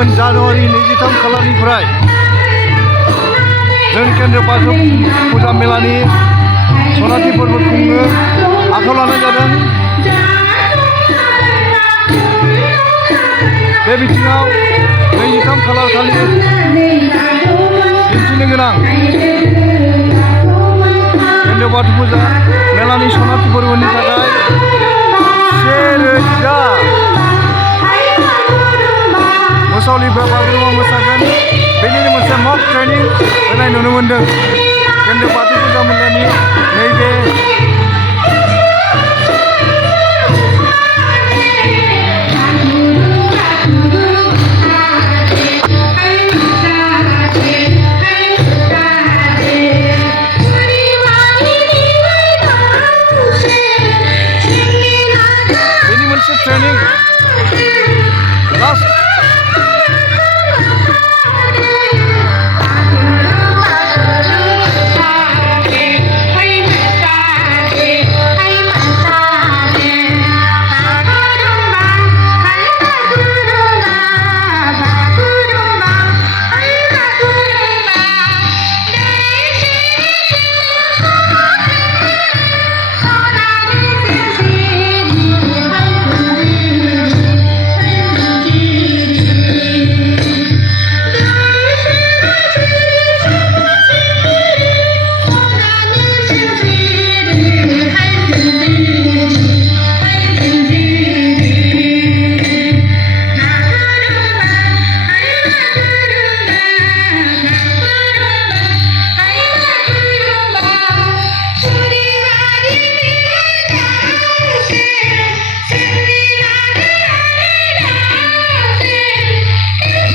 गाबोन जानुवारि 23 खालारनिफ्राय जोंनि केन्द्र बाथौ फुजा मेलानि सनाथि फोरबो खुंनो आखायाव लानाय जादों। बे बिथिङाव 23 खालार खालि दिन्थिनो गोनां केन्द्र बाथौ फुजा मेलानि सनाथि फोरबोनि थाखाय 1000 मोसावलिफ्रा बागुरुम्बा मोसागोन। बेनिनो मोनसे मक ट्रेनिं होनाय नुनो मोनदों केन्द्र बाथौ फुजा मेलानि नैबे ट्रेनिं लास्ट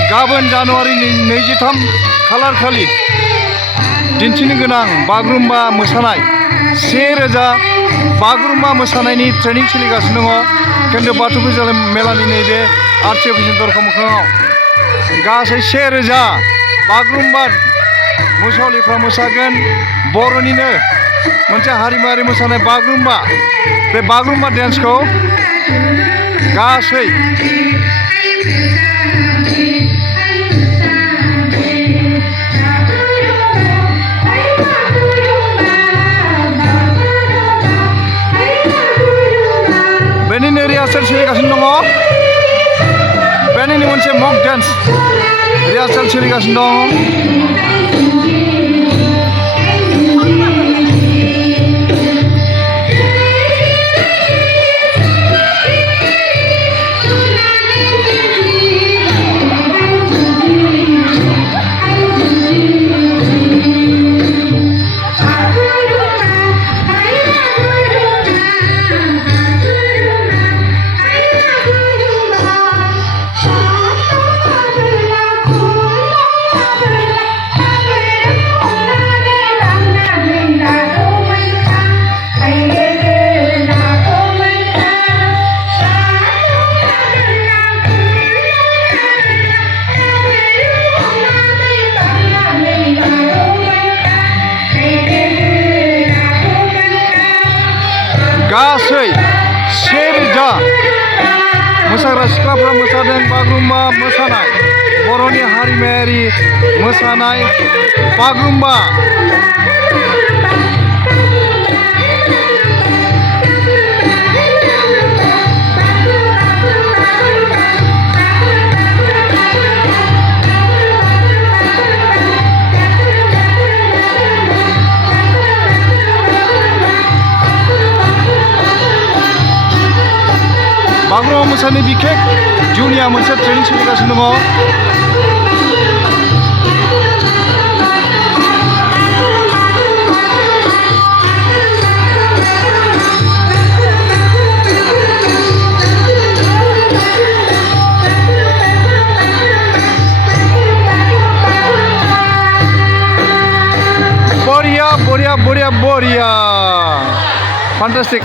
गाबोन जानुवारिनि 23 खालार खालि दिन्थिनो गोनां बागुरुम्बा मोसानाय 1000 बागुरुम्बा मोसानायनि ट्रेनिं सोलिगासिनो दङ केन्द्र बाथौ फुजा मेलानि नैबे आरसि अफिसनि दरखं मोखाङाव। गासै 1000 बागुरुम्बा मोसावलिफ्रा मोसागोन। बर'निनो मोनसे हारिमुआरि मोसानाय बागुरुम्बा, बे बागुरुम्बा डेन्सखौ गासै बेनिनो रिहार्सेल सोलिगासिनो दङ। बेनिनो मोनसे मक डेन्स रिहार्सेल सोलिगासिनो दङ। गासै 1000 मोसाग्रा सिख्लाफ्रा मोसादों बागुरुम्बा मोसानाय, बर'नि हारिमुआरि मोसानाय बागुरुम्बा। बागुरुम्बा मोसानाय बिखेक जुनिया मोनसे ट्रेनिं सोलिगासिनो दङ। बरिया बरिया बरिया बरिया, fantastic।